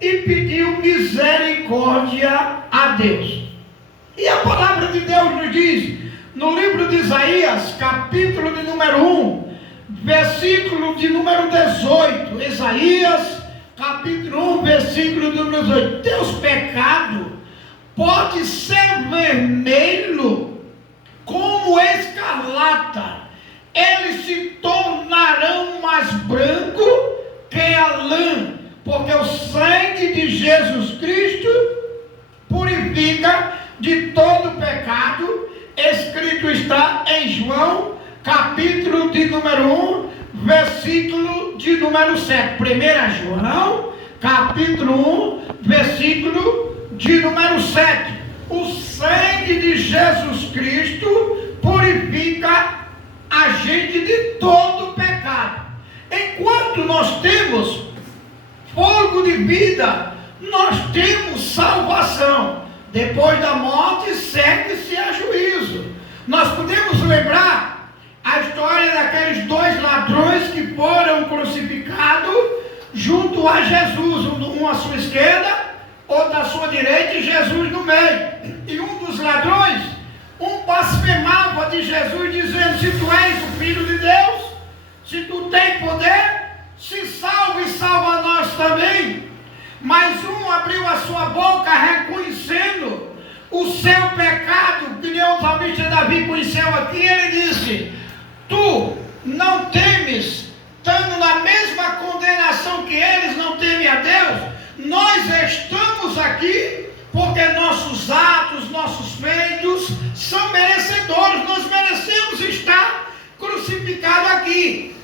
e pediu misericórdia a Deus. E a palavra de Deus nos diz, no livro de Isaías, capítulo de número 1, versículo de número 18, Isaías, capítulo 1, versículo de número 18, teus pecados pode ser vermelho como escarlata, eles se tornarão mais branco que a lã, porque o sangue de Jesus Cristo purifica de todo pecado. Escrito está em João, capítulo de número 1, versículo de número 7. 1 João, capítulo 1, versículo de número 7. O sangue de Jesus Cristo purifica a gente de todo pecado. Enquanto nós temos fogo de vida, nós temos salvação. Depois da morte, segue-se a juízo. Nós podemos lembrar a história daqueles dois ladrões que foram crucificados junto a Jesus, um à sua esquerda, outro à sua direita e Jesus no meio. E um dos ladrões, blasfemava de Jesus, dizendo: se tu és o Filho de Deus, se tu tens poder, se salva e salva nós também. Mas um abriu a sua boca reconhecendo o seu pecado, que nem o salmista Davi conheceu aqui. Ele disse: tu não temes, estando na mesma condenação que eles, não temem a Deus. Nós estamos aqui porque nossos atos, nossos feitos são merecedores. Nós merecemos estar crucificados aqui,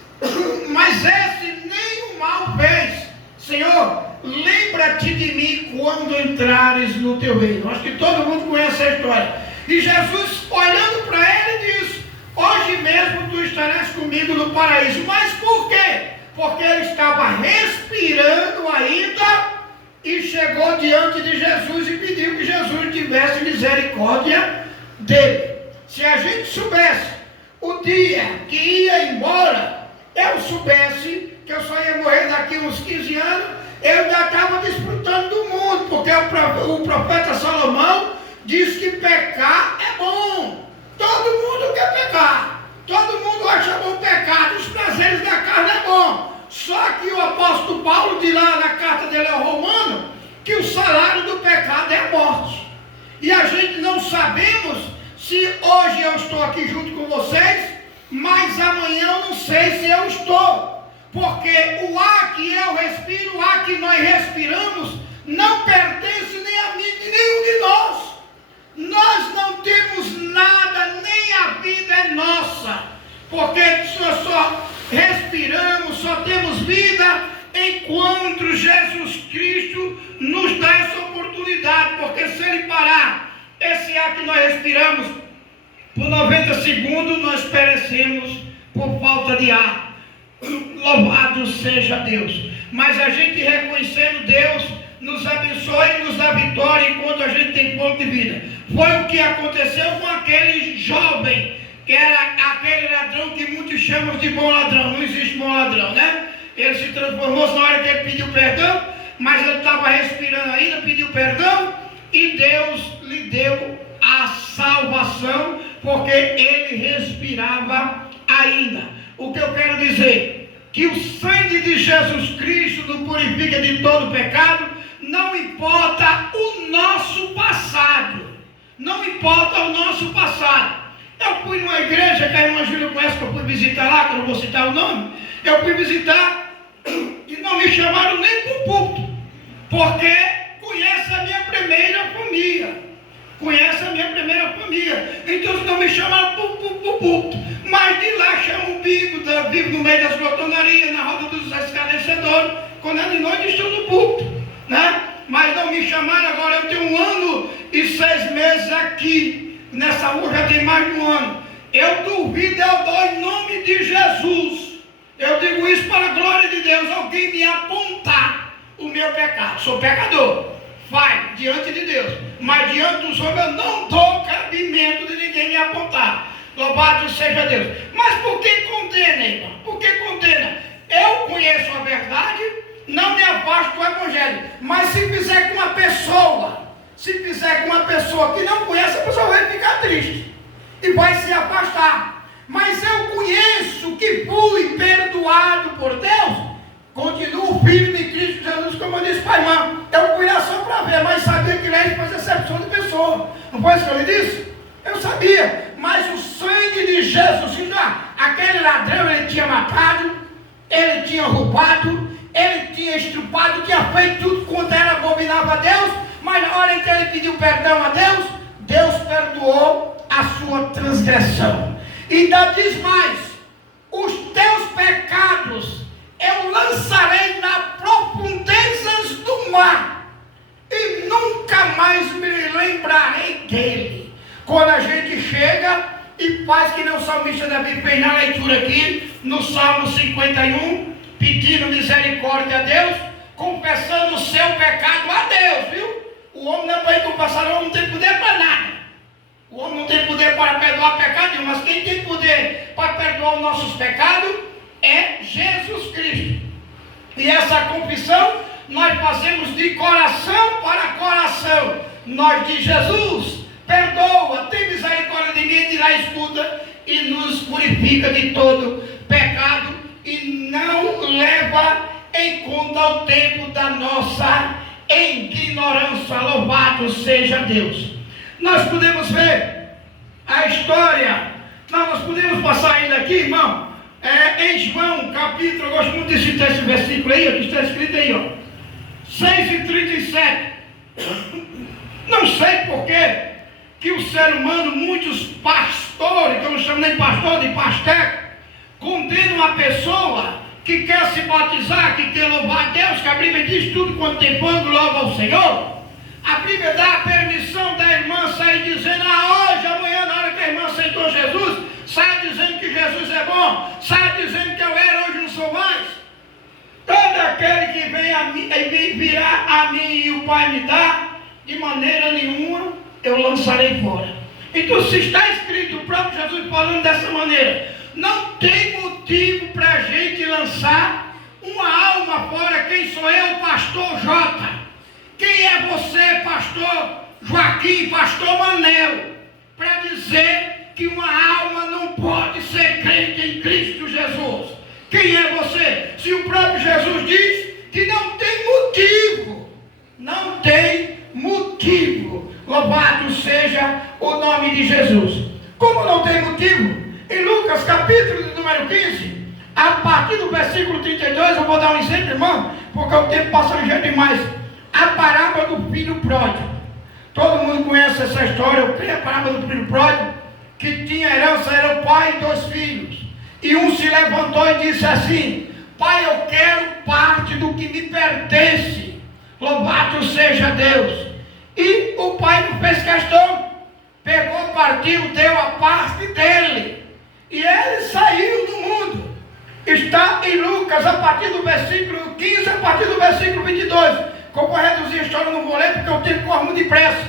mas esse nem o mal fez. Senhor, lembra-te de mim quando entrares no teu reino. Acho que todo mundo conhece a história. E Jesus, olhando para ele, diz: hoje mesmo tu estarás comigo no paraíso. Mas por quê? Porque ele estava respirando ainda e chegou diante de Jesus e pediu que Jesus tivesse misericórdia dele. Se a gente soubesse o dia que ia embora, eu soubesse que eu só ia morrer daqui uns 15 anos, eu ainda estava desfrutando do mundo, porque o profeta Salomão diz que pecar é bom. Todo mundo quer pecar, todo mundo acha bom pecar, os prazeres da carne é bom. Só que o apóstolo Paulo diz lá na carta dele ao Romano que o salário do pecado é a morte. E a gente não sabemos se hoje eu estou aqui junto com vocês, mas amanhã eu não sei se eu estou. Porque o ar que eu respiro, o ar que nós respiramos, não pertence nem a mim, nem nenhum de nós. Nós não temos nada, nem a vida é nossa. Porque nós só respiramos, só temos vida enquanto Jesus Cristo nos dá essa oportunidade. Porque se Ele parar esse ar que nós respiramos por 90 segundos, nós perecemos por falta de ar. Louvado seja Deus. Mas a gente reconhecendo Deus, nos abençoa e nos dá vitória enquanto a gente tem pouco de vida. Foi o que aconteceu com aquele jovem, que era aquele ladrão que muitos chamam de bom ladrão. Não existe bom ladrão, né? Ele se transformou na hora que ele pediu perdão, mas ele estava respirando ainda, pediu perdão, e Deus lhe deu a salvação, porque ele respirava ainda. O que eu quero dizer? Que o sangue de Jesus Cristo nos purifica de todo pecado. Não importa o nosso passado. Não importa o nosso passado. Eu fui numa igreja que a irmã Júlia conhece, que eu fui visitar lá, que eu não vou citar o nome. Eu fui visitar e não me chamaram nem para o púlpito, porque conhece a minha primeira família. Conhece a minha primeira família. Então não me chamaram para o púlpito. Mas de lá chamam o vivo no meio das glotonarias, na roda dos escarnecedores. Quando é de noite estou no púlpito, né? Mas não me chamaram. Agora eu tenho 1 ano e 6 meses aqui nessa rua, já tem mais de 1 ano. Eu duvido, eu dou em nome de Jesus. Eu digo isso para a glória de Deus. Alguém me apontar o meu pecado. Sou pecador, vai diante de Deus, mas diante dos homens eu não dou cabimento de ninguém me apontar. Louvado seja Deus. Mas por que condena, irmão? Por que condena? Eu conheço a verdade, não me afasto do evangelho. Mas se fizer com uma pessoa que não conhece, a pessoa vai ficar triste e vai se afastar. Mas eu conheço que fui perdoado por Deus, continuo firme em Cristo Jesus, como eu disse para a irmã. Eu conheço só para ver, mas sabia que ele faz exceção de pessoa. Não foi isso que ele disse? Eu sabia, mas o sangue de Jesus Cristo, aquele ladrão, ele tinha matado, ele tinha roubado, ele tinha estrupado, tinha feito tudo quanto era abominável a Deus, mas na hora em que ele pediu perdão a Deus, Deus perdoou a sua transgressão. E ainda diz mais: os teus pecados eu lançarei nas profundezas do mar, e nunca mais me lembrarei dele. Quando a gente chega e faz que nem o salmista Davi fez na leitura aqui, no Salmo 51, pedindo misericórdia a Deus, confessando o seu pecado a Deus, viu? O homem não é para ir confessar, o homem não tem poder para nada. O homem não tem poder para perdoar pecado nenhum, mas quem tem poder para perdoar os nossos pecados é Jesus Cristo. E essa confissão nós fazemos de coração para coração. Nós de Jesus, perdoa, tem misericórdia de mim, tira a escuta e nos purifica de todo pecado e não leva em conta o tempo da nossa ignorância. Louvado seja Deus. Nós podemos ver a história, nós podemos passar ainda aqui, irmão, em João capítulo, eu gosto muito de citar esse versículo aí, que está escrito aí, ó, 6:37. Não sei por que o ser humano, muitos pastores, que eu não chamo nem pastor, de pasteco, condenam uma pessoa que quer se batizar, que quer louvar a Deus, que a Bíblia diz tudo quanto tem fogo, louva ao Senhor. A Bíblia dá a permissão da irmã sair dizendo, hoje, amanhã, na hora que a irmã aceitou Jesus, sai dizendo que Jesus é bom, sai dizendo que eu era, hoje não sou mais. Todo aquele que virá a mim e o Pai me dá, de maneira nenhuma eu lançarei fora. Então, se está escrito, o próprio Jesus falando dessa maneira, não tem motivo para a gente lançar uma alma fora. Quem sou eu, pastor Jota? Quem é você, pastor Joaquim, pastor Manel, para dizer que uma alma não pode ser crente em Cristo Jesus? Quem é você? Se o próprio Jesus diz que não tem motivo, não tem motivo. Louvado seja o nome de Jesus. Como não tem motivo? Em Lucas capítulo de número 15, a partir do versículo 32, eu vou dar um exemplo, irmão, porque o tempo passa ligeiro demais. A parábola do filho pródigo. Todo mundo conhece essa história, eu creio, a parábola do filho pródigo, que tinha herança, era o pai e 2 filhos. E um se levantou e disse assim, pai, eu quero parte do que me pertence. Louvado seja Deus. E o pai não fez questão, pegou, partiu, deu a parte dele. E ele saiu do mundo. Está em Lucas, a partir do versículo 15, a partir do versículo 22. Como eu reduzir a história, não vou ler, porque o tempo corre muito depressa.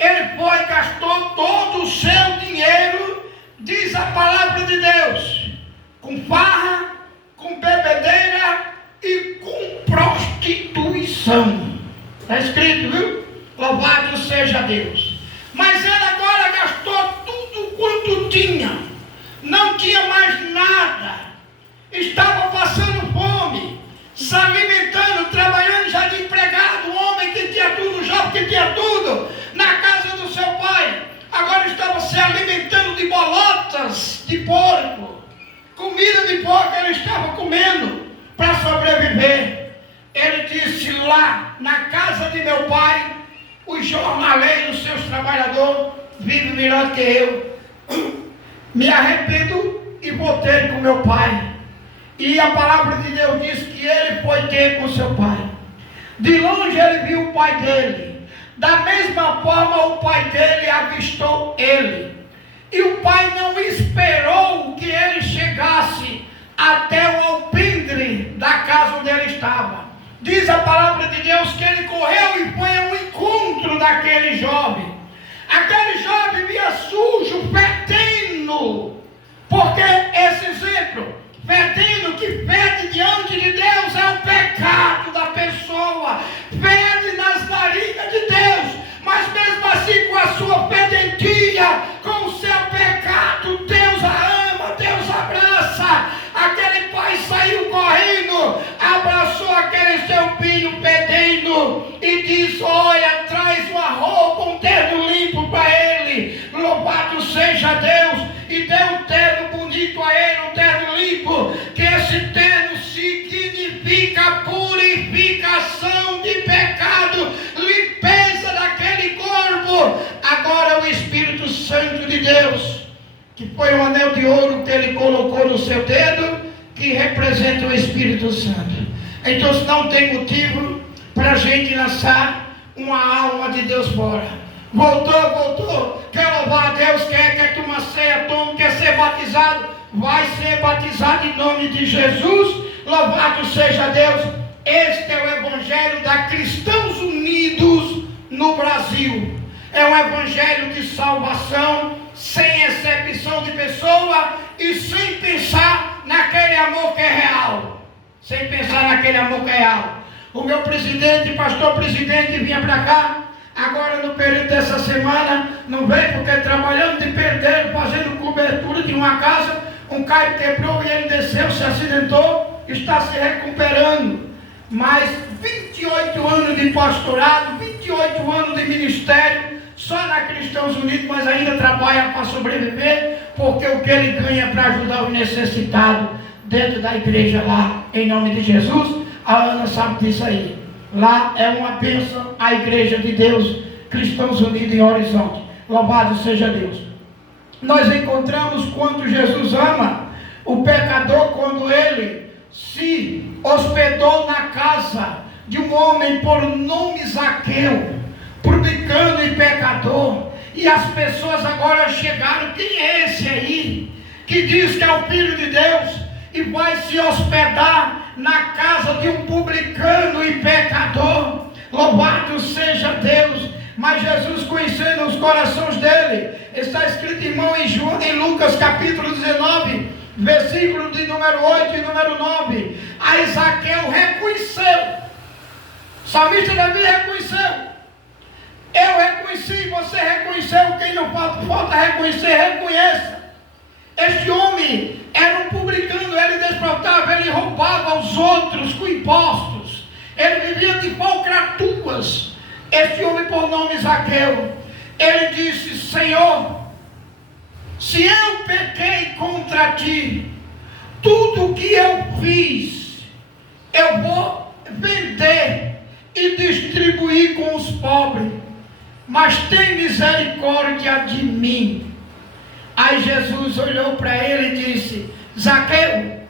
Ele foi e gastou todo o seu dinheiro, diz a palavra de Deus, com farra, com bebedeira e com prostituição. Está escrito, viu? Louvado seja Deus. Mas ele agora gastou tudo quanto tinha. Não tinha mais nada. Estava passando fome, se alimentando, trabalhando já de empregado. Um homem que tinha tudo, jovem que tinha tudo, na casa do seu pai. Agora estava se alimentando de bolotas de porco. Comida de porco ele estava comendo para sobreviver. Ele disse, lá na casa de meu pai, os jornaleiros, seus trabalhadores, vivem melhor que eu. Me arrependo e vou ter com meu pai. E a palavra de Deus diz que ele foi ter com seu pai. De longe ele viu o pai dele. Da mesma forma o pai dele avistou ele. E o pai não esperou que ele chegasse até o alpendre da casa onde ele estava. Diz a palavra de Deus que ele correu e foi ao encontro daquele jovem. Aquele jovem via sujo, fedendo. Porque esse exemplo, fedendo, que fede diante de Deus é o pecado da pessoa. Fede nas narinas de Deus, mas mesmo assim com a sua fedentia, com o seu pecado, Deus a ama, Deus abraça. Aquele pai saiu correndo, abraçou aquele seu filho fedendo e disse: olha, traz uma roupa, um terno limpo para ele. Louvado seja Deus. E deu um terno bonito a ele, um terno limpo, que esse terno significa purificação de pecado, limpeza daquele corpo. Agora o Espírito Santo de Deus, que foi um anel de ouro que ele colocou no seu dedo, que representa o Espírito Santo. Então não tem motivo para a gente lançar uma alma de Deus fora. Voltou, quer louvar a Deus, quer tomar ceia, toma, quer ser batizado, vai ser batizado em nome de Jesus. Louvado seja Deus. Este é o Evangelho da Cristãos Unidos no Brasil. É um Evangelho de salvação, sem exceção de pessoa e sem pensar naquele amor que é real. Sem pensar naquele amor que é real. O meu presidente, pastor presidente, vinha para cá. Agora no período dessa semana, não veio porque trabalhando de pedreiro, fazendo cobertura de uma casa, um caio quebrou e ele desceu, se acidentou, está se recuperando. Mas 28 anos de pastorado, 28 anos de ministério, só na Cristãos Unidos, mas ainda trabalha para sobreviver, porque o que ele ganha para ajudar o necessitado dentro da igreja lá, em nome de Jesus, a Ana sabe disso aí. Lá é uma bênção a igreja de Deus, Cristãos Unidos em Horizonte. Louvado seja Deus. Nós encontramos quanto Jesus ama o pecador quando ele se hospedou na casa de um homem por nome Zaqueu, publicano e pecador. E as pessoas agora chegaram: quem é esse aí que diz que é o Filho de Deus e vai se hospedar na casa de um publicano e pecador? Louvado seja Deus. Mas Jesus, conhecendo os corações dele, está escrito, irmão, em Lucas capítulo 19, versículo de número 8 e número 9. Aí Zaqueu reconheceu. O salmista Davi reconheceu. Eu reconheci, você reconheceu. Quem não falta reconhecer, reconheça. Este homem era um publicano, ele desfrutava, ele roubava os outros com impostos, ele vivia de falcatruas. Este homem por nome Zaqueu, ele disse: Senhor, se eu pequei contra ti, tudo que eu fiz, eu vou vender e distribuir com os pobres, mas tem misericórdia de mim. Aí Jesus olhou para ele e disse: Zaqueu,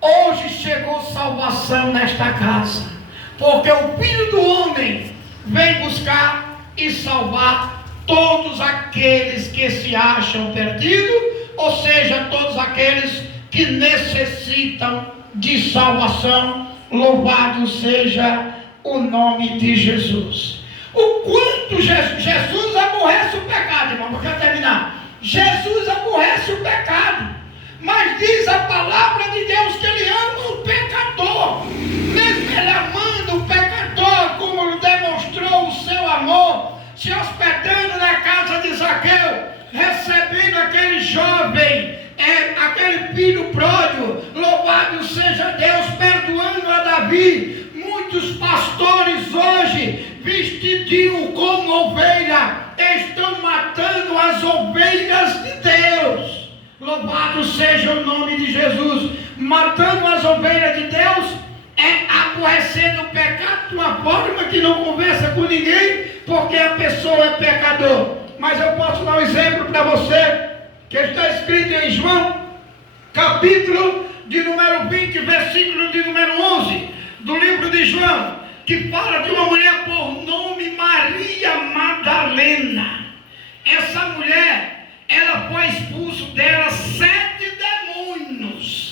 hoje chegou salvação nesta casa, porque o Filho do Homem vem buscar e salvar todos aqueles que se acham perdidos, ou seja, todos aqueles que necessitam de salvação. Louvado seja o nome de Jesus. O quanto Jesus aborrece o pecado, irmão, eu quero terminar. Jesus aborrece o pecado, mas diz a palavra de Deus que ele ama o pecador. Mesmo ele amando o pecador, como ele demonstrou o seu amor, se hospedando na casa de Zaqueu, recebendo aquele jovem, aquele filho pródigo. Louvado seja Deus, perdoando a Davi. Muitos pastores hoje, vestidinhos como ovelha, estão matando as ovelhas de Deus. Louvado seja o nome de Jesus. Matando as ovelhas de Deus é aborrecendo o pecado de uma forma que não conversa com ninguém, porque a pessoa é pecador. Mas eu posso dar um exemplo para você, que está escrito em João, capítulo de número 20, versículo de número 11, do livro de João, que fala de uma mulher por nome Maria Madalena. Essa mulher, ela foi expulso dela 7 demônios.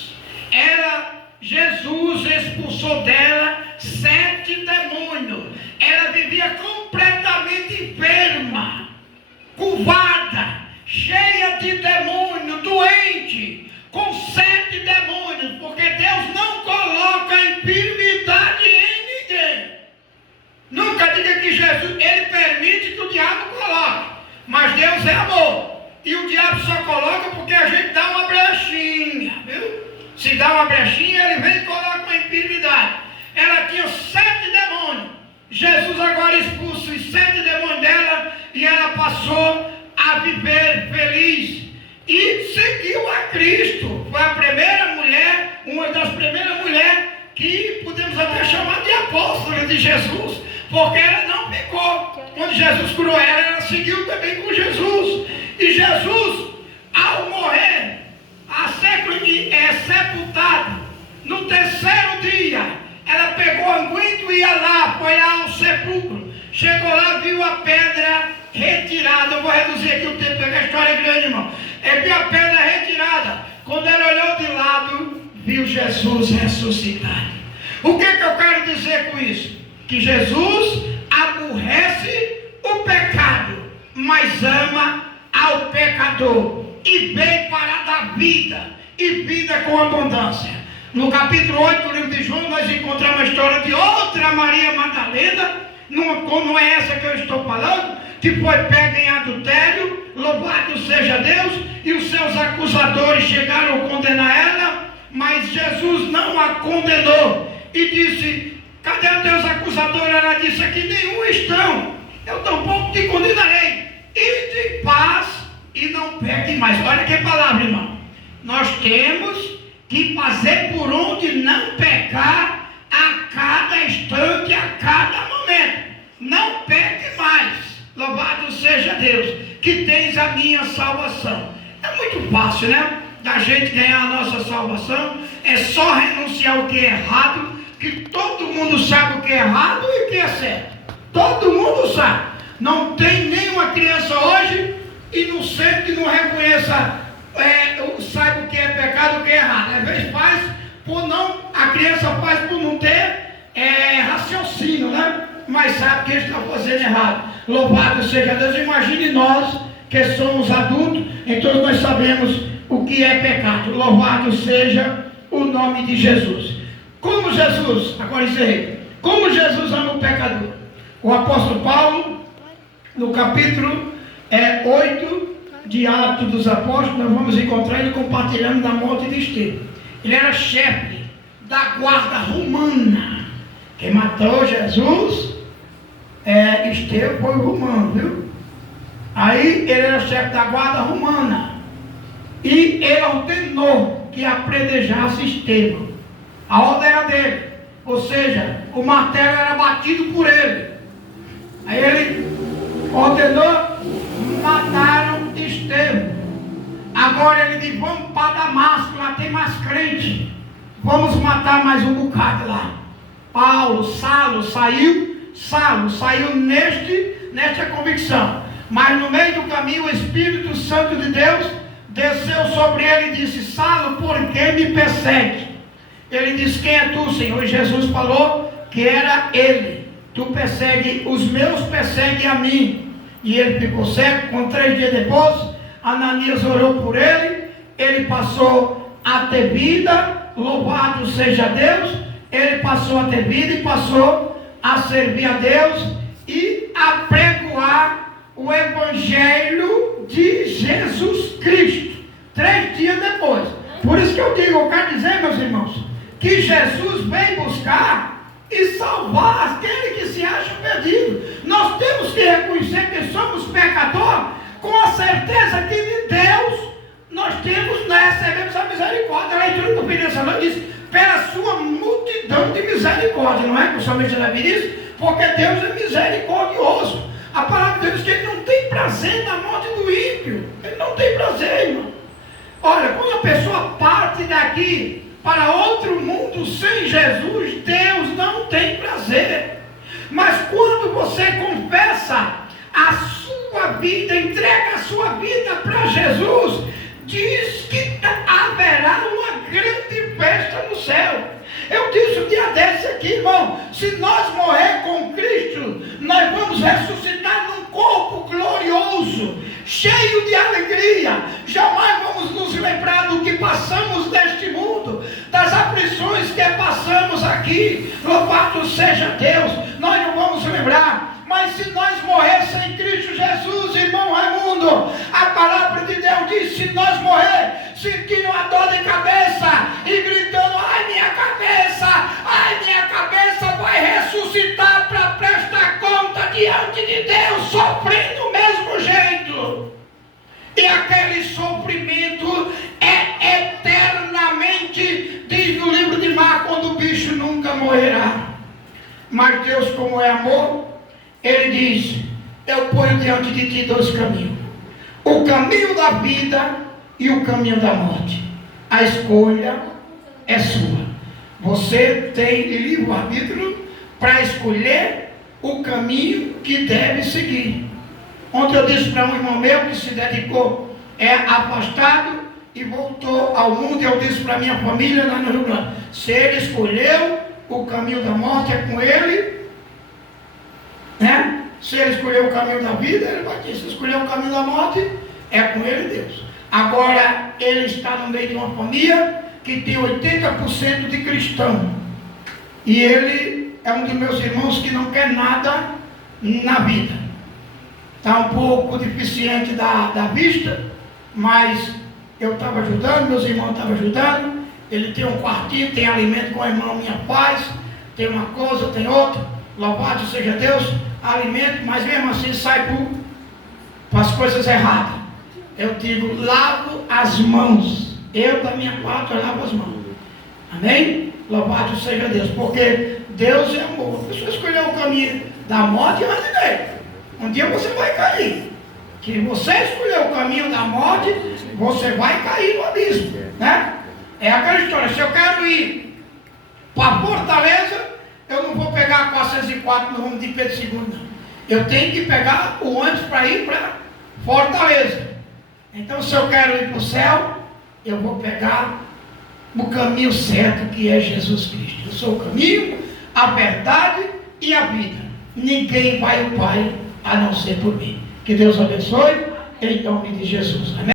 Jesus expulsou dela 7 demônios. Ela vivia completamente enferma, curvada, cheia de demônios, doente, com 7 demônios, porque Deus não diga que Jesus, ele permite que o diabo coloque, mas Deus é amor. E o diabo só coloca porque a gente dá uma brechinha, viu? Se dá uma brechinha, ele vem e coloca uma impiedade. Ela tinha 7 demônios. Jesus agora expulsa os 7 demônios dela e ela passou a viver feliz. E seguiu a Cristo. Foi a primeira mulher, uma das primeiras mulheres que podemos até chamar de apóstola de Jesus, porque ela não ficou. Quando Jesus curou ela, ela seguiu também com Jesus. E Jesus, ao morrer, a ser sepultado, no terceiro dia, ela pegou anguento e ia lá, foi lá ao sepulcro. Chegou lá, viu a pedra retirada. Eu vou reduzir aqui o tempo, porque a história é grande, irmão. Ele viu a pedra retirada. Quando ela olhou de lado, viu Jesus ressuscitado. O que eu quero dizer com isso? Que Jesus aborrece o pecado, mas ama ao pecador. E veio para dar vida, e vida com abundância. No capítulo 8 do livro de João, nós encontramos a história de outra Maria Madalena, não é essa que eu estou falando, que foi pega em adultério, louvado seja Deus, e os seus acusadores chegaram a condenar ela, mas Jesus não a condenou, e disse: cadê os teus acusadores? Ela disse: aqui nenhum estão, eu tampouco te condenarei, e de paz, e não peque mais. Olha que palavra, irmão. Nós temos que fazer por onde não pecar a cada instante, a cada momento. Não peque mais. Louvado seja Deus, que tens a minha salvação. É muito fácil, né? Da gente ganhar a nossa salvação. É só renunciar o que é errado, que todo mundo sabe o que é errado e o que é certo. Todo mundo sabe. Não tem nenhuma criança hoje inocente que não reconheça, sabe o que é pecado e o que é errado. Às vezes faz por não, a criança faz por não ter raciocínio, né? Mas sabe que ele está fazendo errado. Louvado seja Deus. Imagine nós que somos adultos, então nós sabemos o que é pecado. Louvado seja o nome de Jesus. Como Jesus, agora encerrei, como Jesus ama o pecador. O apóstolo Paulo, no capítulo 8 de Atos dos Apóstolos, nós vamos encontrar ele compartilhando da morte de Estevão. Ele era chefe da guarda romana. Quem matou Jesus, Estevão foi romano, viu? Aí ele era chefe da guarda romana. E ele ordenou que apredejasse Estevão. A ordem era dele. Ou seja, o martelo era batido por ele. Aí ele ordenou, mataram Estevão. Agora ele disse: vamos para Damasco, lá tem mais crente. Vamos matar mais um bocado lá. Saulo saiu nesta convicção. Mas no meio do caminho o Espírito Santo de Deus desceu sobre ele e disse: Saulo, por que me persegue? Ele disse: quem é tu, Senhor? E Jesus falou que era ele. Tu persegue, os meus perseguem a mim. E ele ficou cego. Com 3 dias depois, Ananias orou por ele. Ele passou a ter vida. Louvado seja Deus. Ele passou a ter vida e passou a servir a Deus e a pregoar o Evangelho de Jesus Cristo. 3 dias depois. Por isso que eu digo, eu quero dizer, meus irmãos, que Jesus veio buscar e salvar aquele que se acha perdido. Nós temos que reconhecer que somos pecadores, com a certeza que de Deus nós recebemos a misericórdia. A leitura do Pensamento diz: pela sua multidão de misericórdia, não é que somente ela diz? Porque Deus é misericordioso. A palavra de Deus diz que Ele não tem prazer na morte do ímpio. Ele não tem prazer, irmão. Olha, quando a pessoa parte daqui para outro mundo sem Jesus, Deus não tem prazer. Mas quando você confessa a sua vida, entrega a sua vida para Jesus, diz que haverá uma grande festa no céu. Eu disse um dia desse aqui, irmão, se nós morrer com Cristo, nós vamos ressuscitar num corpo glorioso, cheio de alegria. Jamais vamos nos lembrar do que passamos neste mundo, das aflições que passamos aqui. Louvado seja Deus. Nós não vamos lembrar sentindo uma dor de cabeça e gritando: ai minha cabeça vai ressuscitar para prestar conta diante de Deus, sofrendo do mesmo jeito. E aquele sofrimento é eternamente, diz no livro de Marcos, quando o bicho nunca morrerá. Mas Deus, como é amor, Ele diz: eu ponho diante de ti dois caminhos, o caminho da vida e o caminho da morte. A escolha é sua. Você tem livre-arbítrio para escolher o caminho que deve seguir. Ontem eu disse para um irmão meu que se dedicou, afastado e voltou ao mundo, e eu disse para minha família lá no Rio Grande: se ele escolheu o caminho da morte, é com ele, né? Se ele escolheu o caminho da vida, ele vai dizer. Se escolheu o caminho da morte, é com ele, Deus. Agora, ele está no meio de uma família que tem 80% de cristão, e ele é um dos meus irmãos que não quer nada na vida. Está um pouco deficiente da vista, mas eu estava ajudando, meus irmãos estavam ajudando. Ele tem um quartinho, tem alimento com a irmã minha paz, tem uma coisa, tem outra, louvado seja Deus, alimento, mas mesmo assim sai para as coisas erradas. Eu digo: lavo as mãos, eu da minha parte eu lavo as mãos, amém? Louvado seja Deus, porque Deus é amor. A pessoa escolheu o caminho da morte, mas dele. Um dia você vai cair. Que você escolheu o caminho da morte, você vai cair no abismo, né? É aquela história: se eu quero ir para Fortaleza, eu não vou pegar a 404 no rumo de Pedro II, não. Eu tenho que pegar o ônibus para ir para Fortaleza. Então, se eu quero ir para o céu, eu vou pegar o caminho certo, que é Jesus Cristo. Eu sou o caminho, a verdade e a vida. Ninguém vai ao Pai a não ser por mim. Que Deus abençoe, em nome de Jesus. Amém?